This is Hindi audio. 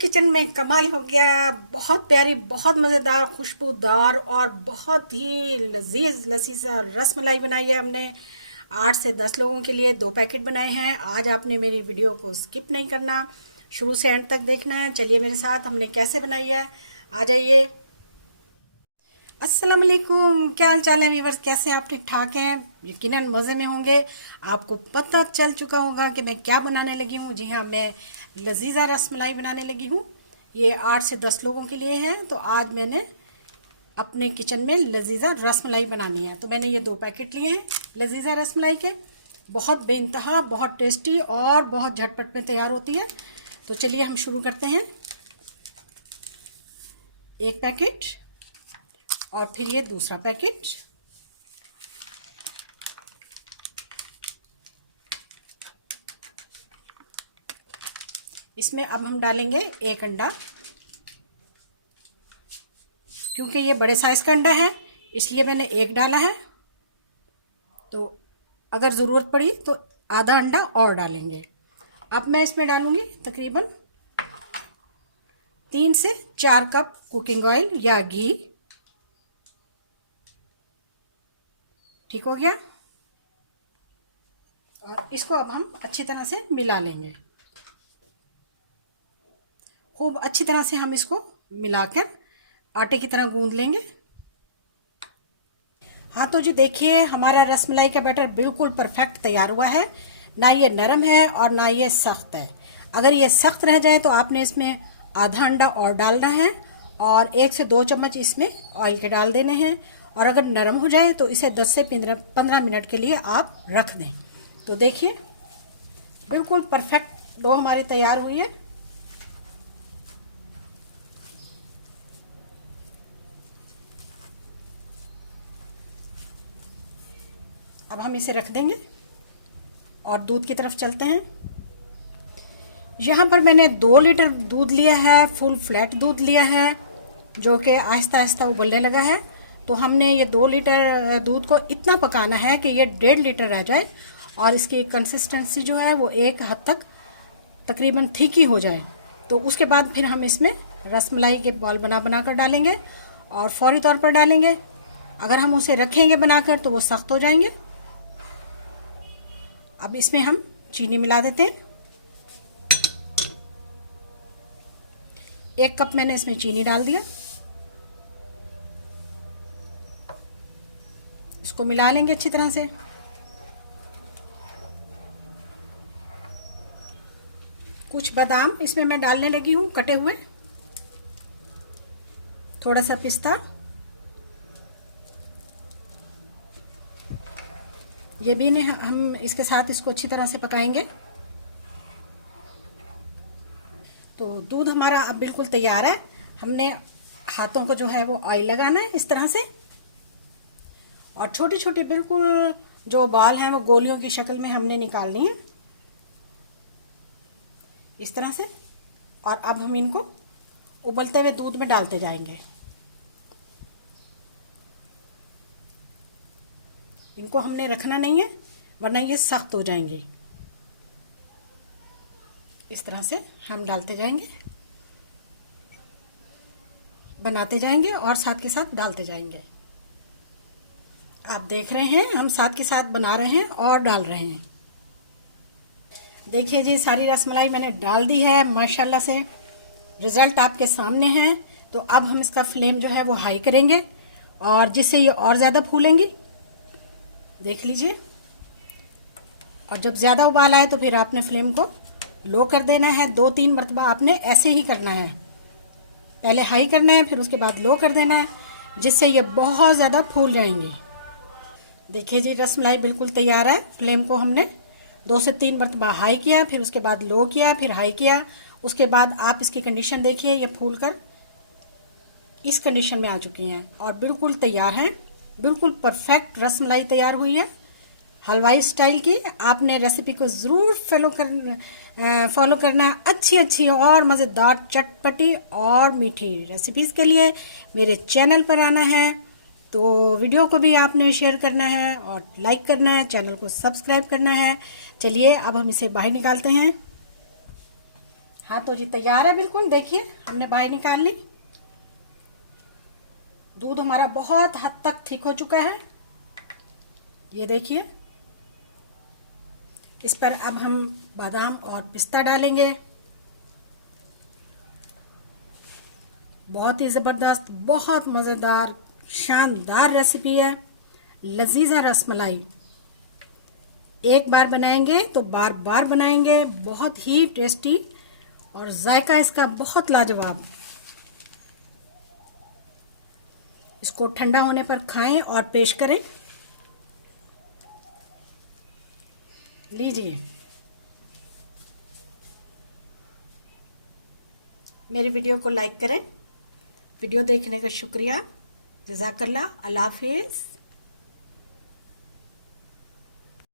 किचन में कमाल हो गया। बहुत प्यारी, बहुत मज़ेदार, खुशबूदार और बहुत ही लजीज लसीसा रसमलाई बनाई है हमने। 8 से 10 लोगों के लिए 2 पैकेट बनाए हैं। आज आपने मेरी वीडियो को स्किप नहीं करना, शुरू से एंड तक देखना है। चलिए मेरे साथ, हमने कैसे बनाई है, आ जाइए। अस्सलाम वालेकुम, क्या हाल चाल है व्यूअर्स, कैसे आप? ठीक ठाक हैं? यकीनन मज़े में होंगे। आपको पता चल चुका होगा कि मैं क्या बनाने लगी हूँ। जी हाँ, मैं लजीजा रसमलाई बनाने लगी हूँ। ये 8 से 10 लोगों के लिए है। तो आज मैंने अपने किचन में लजीजा रसमलाई बनानी है। तो मैंने ये 2 पैकेट लिए हैं लजीजा रसमलाई के। बहुत बेइंतहा, बहुत टेस्टी और बहुत झटपट में तैयार होती है। तो चलिए हम शुरू करते हैं। 1 पैकेट और फिर ये दूसरा पैकेट। इसमें अब हम डालेंगे 1 अंडा। क्योंकि ये बड़े साइज का अंडा है इसलिए मैंने 1 डाला है। तो अगर ज़रूरत पड़ी तो आधा अंडा और डालेंगे। अब मैं इसमें डालूंगी तकरीबन 3 से 4 कप कुकिंग ऑयल या घी। ठीक हो गया। और इसको अब हम अच्छी तरह से मिला लेंगे। खूब अच्छी तरह से हम इसको मिलाकर आटे की तरह गूंद लेंगे। हाँ तो जी देखिए, हमारा रसमलाई का बैटर बिल्कुल परफेक्ट तैयार हुआ है। ना ये नरम है और ना ये सख्त है। अगर ये सख्त रह जाए तो आपने इसमें आधा अंडा और डालना है और 1 से 2 चम्मच इसमें ऑयल के डाल देने हैं। और अगर नरम हो जाए तो इसे 10 से 15 मिनट के लिए आप रख दें। तो देखिए बिल्कुल परफेक्ट डो हमारी तैयार हुई है। अब हम इसे रख देंगे और दूध की तरफ चलते हैं। यहाँ पर मैंने 2 लीटर दूध लिया है, फुल फ्लैट दूध लिया है, जो कि आहिस्ता आहिस्ता उबलने लगा है। तो हमने ये 2 लीटर दूध को इतना पकाना है कि ये 1.5 लीटर रह जाए और इसकी कंसिस्टेंसी जो है वो एक हद तक तकरीबन ठीक ही हो जाए। तो उसके बाद फिर हम इसमें रसमलाई के बॉल बना बना कर डालेंगे और फौरी तौर पर डालेंगे। अगर हम उसे रखेंगे बनाकर तो वो सख्त हो जाएंगे। अब इसमें हम चीनी मिला देते हैं। 1 कप मैंने इसमें चीनी डाल दिया। इसको मिला लेंगे अच्छी तरह से। कुछ बादाम इसमें मैं डालने लगी हूँ कटे हुए, थोड़ा सा पिस्ता। ये भी ने हम इसके साथ इसको अच्छी तरह से पकाएंगे। तो दूध हमारा अब बिल्कुल तैयार है। हमने हाथों को जो है वो ऑयल लगाना है इस तरह से और छोटी छोटी बिल्कुल जो बाल हैं वो गोलियों की शक्ल में हमने निकालनी है इस तरह से। और अब हम इनको उबलते हुए दूध में डालते जाएंगे। इनको हमने रखना नहीं है वरना ये सख्त हो जाएंगी। इस तरह से हम डालते जाएंगे, बनाते जाएंगे और साथ के साथ डालते जाएंगे। आप देख रहे हैं हम साथ के साथ बना रहे हैं और डाल रहे हैं। देखिए जी, सारी रसमलाई मैंने डाल दी है माशाल्लाह से। रिजल्ट आपके सामने है। तो अब हम इसका फ्लेम जो है वो हाई करेंगे और जिससे ये और ज़्यादा फूलेंगी। देख लीजिए। और जब ज़्यादा उबाल आए तो फिर आपने फ्लेम को लो कर देना है। 2-3 मरतबा आपने ऐसे ही करना है। पहले हाई करना है फिर उसके बाद लो कर देना है, जिससे ये बहुत ज़्यादा फूल जाएंगी। देखिए जी, रसमलाई बिल्कुल तैयार है। फ्लेम को हमने 2 से 3 मरतबा हाई किया, फिर उसके बाद लो किया, फिर हाई किया। उसके बाद आप इसकी कंडीशन देखिए, ये फूल कर इस कंडीशन में आ चुकी हैं और बिल्कुल तैयार हैं। बिल्कुल परफेक्ट रसमलाई तैयार हुई है हलवाई स्टाइल की। आपने रेसिपी को ज़रूर फॉलो करना है। अच्छी अच्छी और मज़ेदार, चटपटी और मीठी रेसिपीज़ के लिए मेरे चैनल पर आना है। तो वीडियो को भी आपने शेयर करना है और लाइक करना है, चैनल को सब्सक्राइब करना है। चलिए अब हम इसे बाहर निकालते हैं। हाँ तो जी तैयार है बिल्कुल। देखिए हमने बाहर निकाल ली। दूध हमारा बहुत हद तक थिक हो चुका है। ये देखिए, इस पर अब हम बादाम और पिस्ता डालेंगे। बहुत ही ज़बरदस्त, बहुत मज़ेदार, शानदार रेसिपी है लजीजा रसमलाई। एक बार बनाएंगे तो बार बार बनाएंगे। बहुत ही टेस्टी और जायका इसका बहुत लाजवाब। इसको ठंडा होने पर खाएं और पेश करें। लीजिए। मेरी वीडियो को लाइक करें। वीडियो देखने का शुक्रिया। जज़ाकल्लाह। अल्लाह हाफिज़।